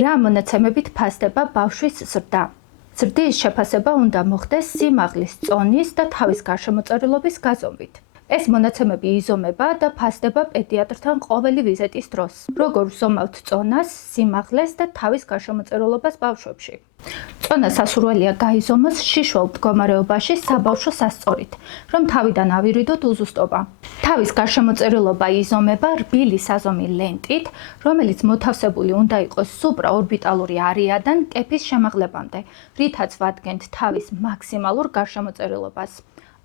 რა მონაცემებით ფასდება ბავშვის ზრდა? ზრდის შეფასება უნდა მოხდეს სიმაღლის, წონის და თავის გარშემოწერილობის გაზომვით. ეს მონაცემები იზომება და ფასდება პედიატრთან ყოველი ვიზიტის დროს. როგორ ვზომავთ წონას, სიმაღლეს და თავის გარშემოწერილობას ბავშვებში? წონა სასურველია გაიზომოს შიშველ მდგომარეობაში საბავშვო სასწორით, რომ თავიდან ავირიდოთ უზუსტობა. თავის გარშემოწერილობა იზომება რბილი საზომი ლენტით, რომელიც მოთავსებული უნდა იყოს სუპრაორბიტალური არეიდან კეფის შემაღლებამდე, რითაც ვადგენთ თავის მაქსიმალურ გარშემოწერილობას.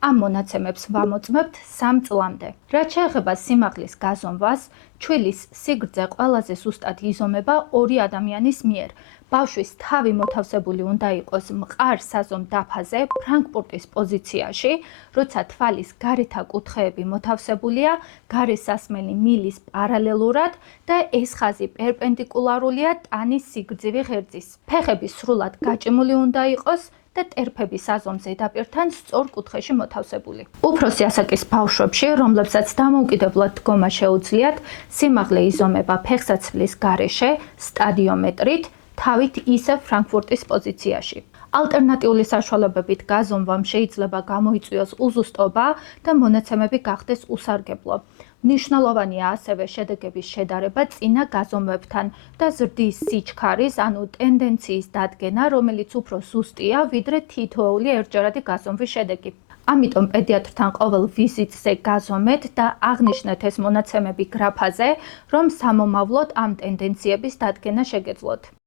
ამ მონაცემებს ვამოწმებთ 3 წლამდე. რაც შეეხება სიმაღლის გაზომვას, ჩვილის სიგრძე ყველაზე ზუსტად იზომება 2 ადამიანის მიერ. ბავშვის თავი მოთავსებული უნდა იყოს მყარ საზომ დაფაზე, ფრანკფურტის პოზიციაში, როცა თვალის გარეთა კუთხეები მოთავსებულია გარესასმელი მილის პარალელურად და ეს ხაზი პერპენდიკულარულია ტანის სიგრძივი ღერძის. ფეხები სრულად გაჭიმული უნდა იყოს და ტერფები საზომ ზედაპირთან სწორ კუთხეში მოთავსებული. უფროსი ასაკის ბავშვებში, რომლებსაც დამოუკიდებლად დგომა შეუძლიათ, სიმაღლე იზომება ფეხსაცმლის გარეშე, სტადიომეტრით, თავით ისევ ფრანკფურტის პოზიციაში. ალტერნატიული საშუალებებით გაზომვამ შეიძლება გამოიწვიოს უზუსტობა და მონაცემები გახდეს უსარგებლო. მნიშვნელოვანია ასევე შედეგების შედარება წინა გაზომვებთან და ზრდის სიჩქარის, ანუ ტენდენციის დადგენა, რომელიც უფრო ზუსტია, ვიდრე თითოეული ერთჯერადი გაზომვის შედეგი. ამიტომ პედიატრთან ყოველ ვიზიტზე გაზომეთ და აღნიშნეთ ეს მონაცემები გრაფაზე, რომ სამომავლოდ ამ ტენდენციების დადგენა შეგეძლოთ.